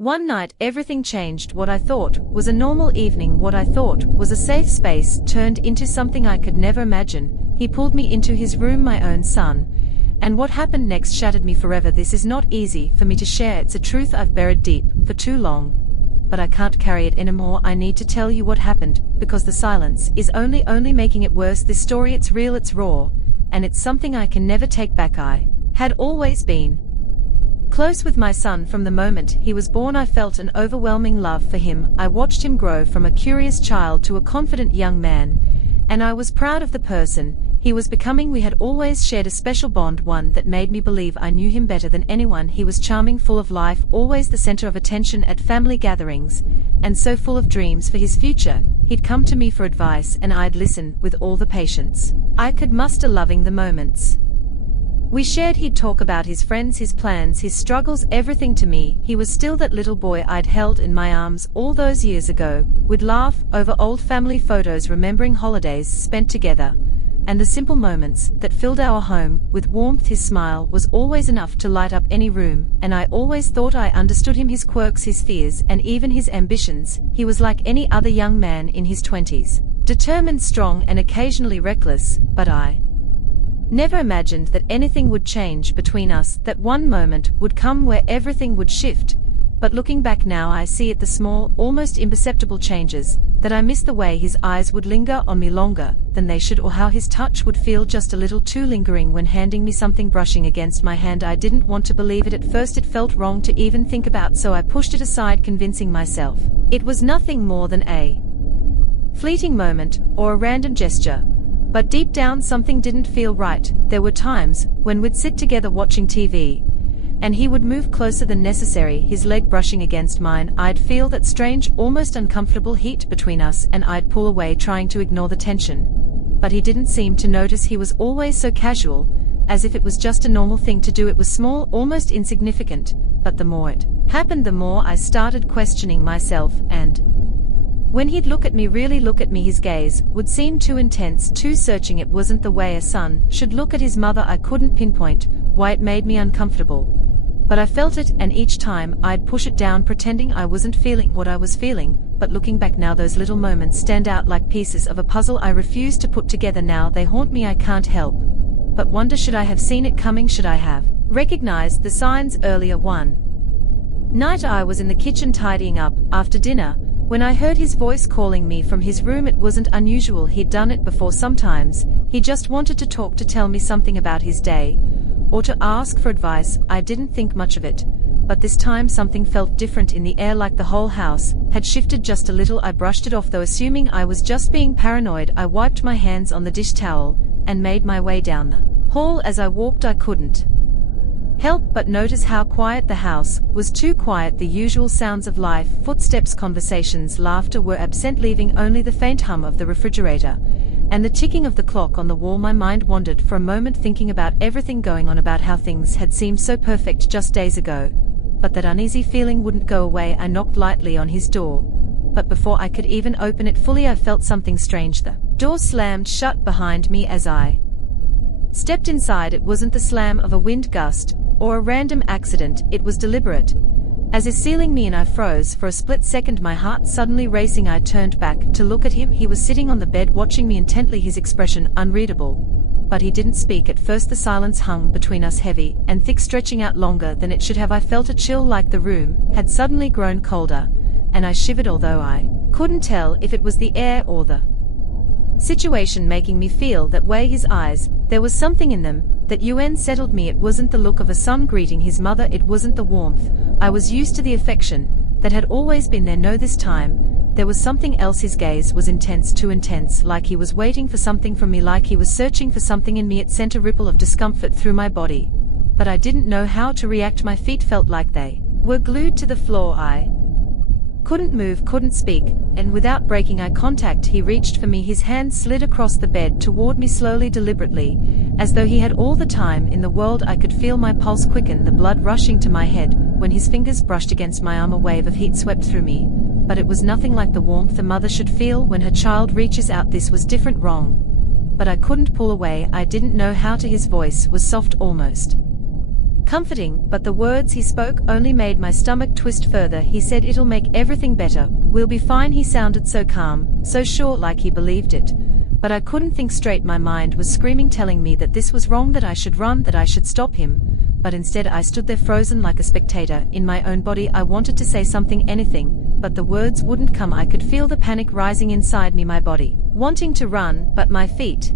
One night everything changed. What I thought was a normal evening, what I thought was a safe space, turned into something I could never imagine. He pulled me into his room, my own son. And what happened next shattered me forever. This is not easy for me to share. It's a truth I've buried deep for too long. But I can't carry it anymore. I need to tell you what happened, because the silence is only making it worse. This story, it's real, it's raw, and it's something I can never take back. I had always been close with my son from the moment he was born. I felt an overwhelming love for him. I watched him grow from a curious child to a confident young man, and I was proud of the person he was becoming. We had always shared a special bond, one that made me believe I knew him better than anyone. He was charming, full of life, always the center of attention at family gatherings, and so full of dreams for his future. He'd come to me for advice, and I'd listen with all the patience I could muster, loving the moments we shared. He'd talk about his friends, his plans, his struggles, everything to me. He was still that little boy I'd held in my arms all those years ago. We'd laugh over old family photos, remembering holidays spent together, and the simple moments that filled our home with warmth. His smile was always enough to light up any room, and I always thought I understood him, his quirks, his fears, and even his ambitions. He was like any other young man in his 20s, determined, strong, and occasionally reckless, but I never imagined that anything would change between us, that one moment would come where everything would shift. But looking back now, I see it, the small, almost imperceptible changes, that I miss the way his eyes would linger on me longer than they should, or how his touch would feel just a little too lingering when handing me something, brushing against my hand. I didn't want to believe it at first. It felt wrong to even think about, so I pushed it aside, convincing myself it was nothing more than a fleeting moment or a random gesture. But deep down something didn't feel right. There were times when we'd sit together watching TV, and he would move closer than necessary, his leg brushing against mine. I'd feel that strange, almost uncomfortable heat between us, and I'd pull away, trying to ignore the tension. But he didn't seem to notice. He was always so casual, as if it was just a normal thing to do. It was small, almost insignificant, but the more it happened, the more I started questioning myself. And when he'd look at me, really look at me, his gaze would seem too intense, too searching. It wasn't the way a son should look at his mother. I couldn't pinpoint why it made me uncomfortable, but I felt it, and each time I'd push it down, pretending I wasn't feeling what I was feeling. But looking back now, those little moments stand out like pieces of a puzzle I refuse to put together. Now they haunt me. I can't help but wonder, should I have seen it coming? Should I have recognized the signs earlier? One night I was in the kitchen tidying up after dinner, when I heard his voice calling me from his room. It wasn't unusual. He'd done it before. Sometimes he just wanted to talk, to tell me something about his day, or to ask for advice. I didn't think much of it, but this time something felt different in the air, like the whole house had shifted just a little. I brushed it off, though, assuming I was just being paranoid. I wiped my hands on the dish towel and made my way down the hall. As I walked, I couldn't help but notice how quiet the house was. Too quiet. The usual sounds of life, footsteps, conversations, laughter, were absent, leaving only the faint hum of the refrigerator and the ticking of the clock on the wall. My mind wandered for a moment, thinking about everything going on, about how things had seemed so perfect just days ago. But that uneasy feeling wouldn't go away. I knocked lightly on his door, but before I could even open it fully, I felt something strange. The door slammed shut behind me as I stepped inside. It wasn't the slam of a wind gust or a random accident. It was deliberate, as if sealing me in. I froze for a split second, my heart suddenly racing. I turned back to look at him. He was sitting on the bed, watching me intently, his expression unreadable. But he didn't speak. At first the silence hung between us, heavy and thick, stretching out longer than it should have. I felt a chill, like the room had suddenly grown colder, and I shivered, although I couldn't tell if it was the air or the situation making me feel that way. His eyes, there was something in them that unsettled me. It wasn't the look of a son greeting his mother. It wasn't the warmth I was used to, the affection that had always been there. No, this time there was something else. His gaze was intense, too intense, like he was waiting for something from me, like he was searching for something in me. It sent a ripple of discomfort through my body, but I didn't know how to react. My feet felt like they were glued to the floor. I couldn't move, couldn't speak, and without breaking eye contact, he reached for me. His hand slid across the bed toward me, slowly, deliberately, as though he had all the time in the world. I could feel my pulse quicken, the blood rushing to my head. When his fingers brushed against my arm, a wave of heat swept through me, but it was nothing like the warmth a mother should feel when her child reaches out. This was different, wrong, but I couldn't pull away. I didn't know how to. His voice was soft, almost Comforting, but the words he spoke only made my stomach twist further. He said it'll make everything better, we'll be fine. He sounded so calm, so sure, like he believed it. But I couldn't think straight. My mind was screaming, telling me that this was wrong, that I should run, that I should stop him. But instead I stood there frozen like a spectator. In my own body I wanted to say something, anything, but the words wouldn't come. I could feel the panic rising inside me, my body wanting to run, but my feet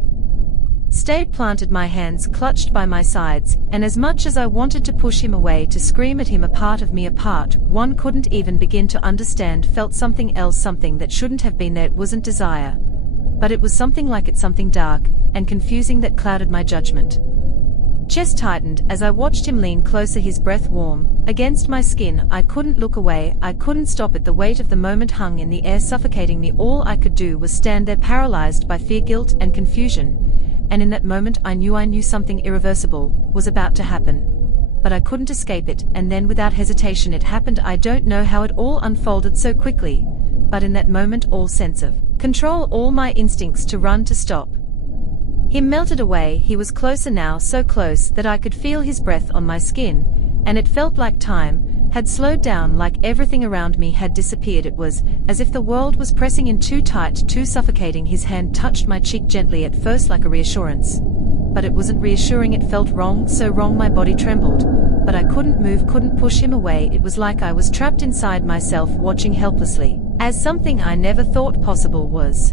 stayed planted, my hands clutched by my sides, and as much as I wanted to push him away, to scream at him, a part of me, a part one couldn't even begin to understand, felt something else, something that shouldn't have been there. It wasn't desire, but it was something like it, something dark and confusing that clouded my judgment. Chest tightened as I watched him lean closer, his breath warm against my skin. I couldn't look away, I couldn't stop it. The weight of the moment hung in the air, suffocating me. All I could do was stand there, paralyzed by fear, guilt, and confusion. And in that moment I knew something irreversible was about to happen. But I couldn't escape it, and then without hesitation it happened. I don't know how it all unfolded so quickly, but in that moment all sense of control, all my instincts to run, to stop him melted away. He was closer now, so close that I could feel his breath on my skin, and it felt like time had slowed down, like everything around me had disappeared. It was as if the world was pressing in too tight, too suffocating. His hand touched my cheek gently, at first like a reassurance. But it wasn't reassuring, it felt wrong, so wrong. My body trembled, but I couldn't move, couldn't push him away. It was like I was trapped inside myself, watching helplessly as something I never thought possible was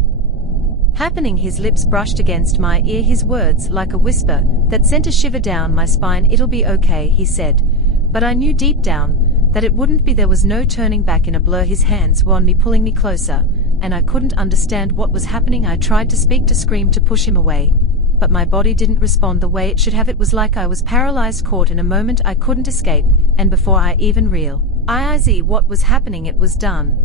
happening. His lips brushed against my ear, his words like a whisper that sent a shiver down my spine. "It'll be okay," he said, but I knew deep down that it wouldn't be. There was no turning back. In a blur his hands were on me, pulling me closer, and I couldn't understand what was happening. I tried to speak, to scream, to push him away, but my body didn't respond the way it should have. It was like I was paralyzed, caught in a moment I couldn't escape, and before I even realized what was happening, it was done.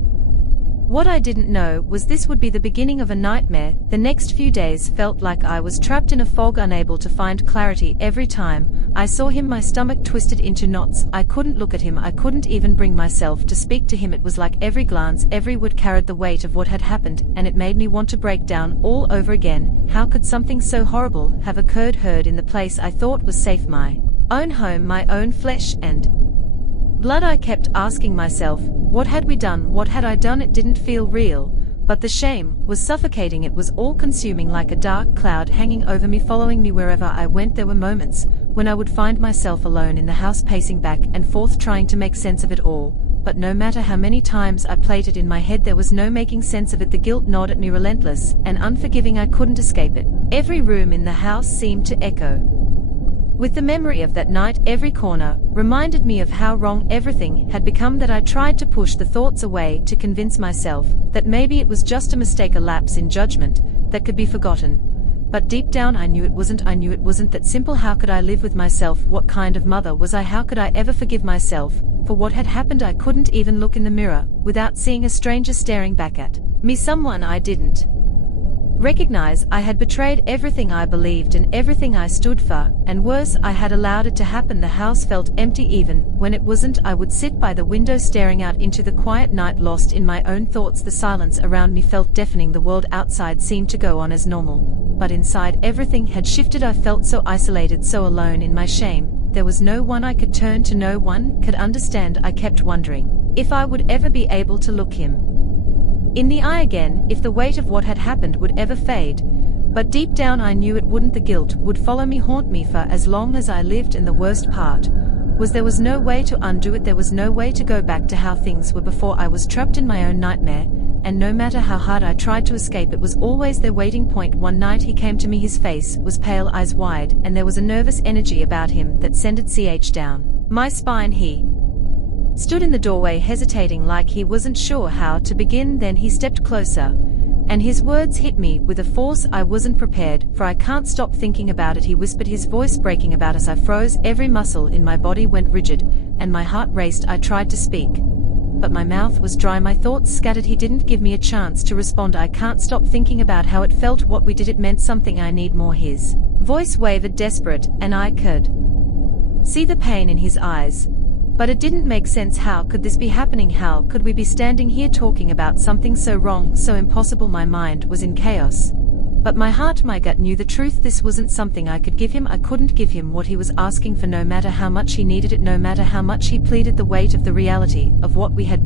What I didn't know was this would be the beginning of a nightmare. The next few days felt like I was trapped in a fog, unable to find clarity. Every time I saw him, my stomach twisted into knots. I couldn't look at him, I couldn't even bring myself to speak to him. It was like every glance, every word carried the weight of what had happened, and it made me want to break down all over again. How could something so horrible have occurred, heard in the place I thought was safe, my own home, my own flesh and blood? I kept asking myself, what had we done? What had I done? It didn't feel real, but the shame was suffocating. It was all-consuming, like a dark cloud hanging over me, following me wherever I went. There were moments when I would find myself alone in the house, pacing back and forth, trying to make sense of it all. But no matter how many times I played it in my head, there was no making sense of it. The guilt gnawed at me, relentless and unforgiving. I couldn't escape it. Every room in the house seemed to echo with the memory of that night. Every corner reminded me of how wrong everything had become, that I tried to push the thoughts away, to convince myself that maybe it was just a mistake, a lapse in judgment that could be forgotten. But deep down I knew it wasn't. I knew it wasn't that simple. How could I live with myself? What kind of mother was I? How could I ever forgive myself for what had happened? I couldn't even look in the mirror without seeing a stranger staring back at me, someone I didn't recognize. I had betrayed everything I believed and everything I stood for, and worse, I had allowed it to happen. The house felt empty even when it wasn't. I would sit by the window, staring out into the quiet night, lost in my own thoughts. The silence around me felt deafening. The world outside seemed to go on as normal, but inside everything had shifted. I felt so isolated, so alone in my shame. There was no one I could turn to, no one could understand. I kept wondering if I would ever be able to look him in the eye again, if the weight of what had happened would ever fade. But deep down I knew it wouldn't. The guilt would follow me, haunt me for as long as I lived, and the worst part was there was no way to undo it. There was no way to go back to how things were before. I was trapped in my own nightmare, and no matter how hard I tried to escape, it was always there, waiting. One night he came to me. His face was pale, eyes wide, and there was a nervous energy about him that sent it down my spine. He stood in the doorway, hesitating, like he wasn't sure how to begin. Then he stepped closer, and his words hit me with a force I wasn't prepared for. "I can't stop thinking about it," he whispered, his voice breaking about us. I froze, every muscle in my body went rigid, and my heart raced. I tried to speak, but my mouth was dry, my thoughts scattered. He didn't give me a chance to respond. "I can't stop thinking about how it felt, what we did. It meant something. I need more." His voice wavered, desperate, and I could see the pain in his eyes. But it didn't make sense. How could this be happening? How could we be standing here talking about something so wrong, so impossible? My mind was in chaos, But my heart, my gut knew the truth. This wasn't something I could give him. I couldn't give him what he was asking for, no matter how much he needed it, no matter how much he pleaded. The weight of the reality of what we had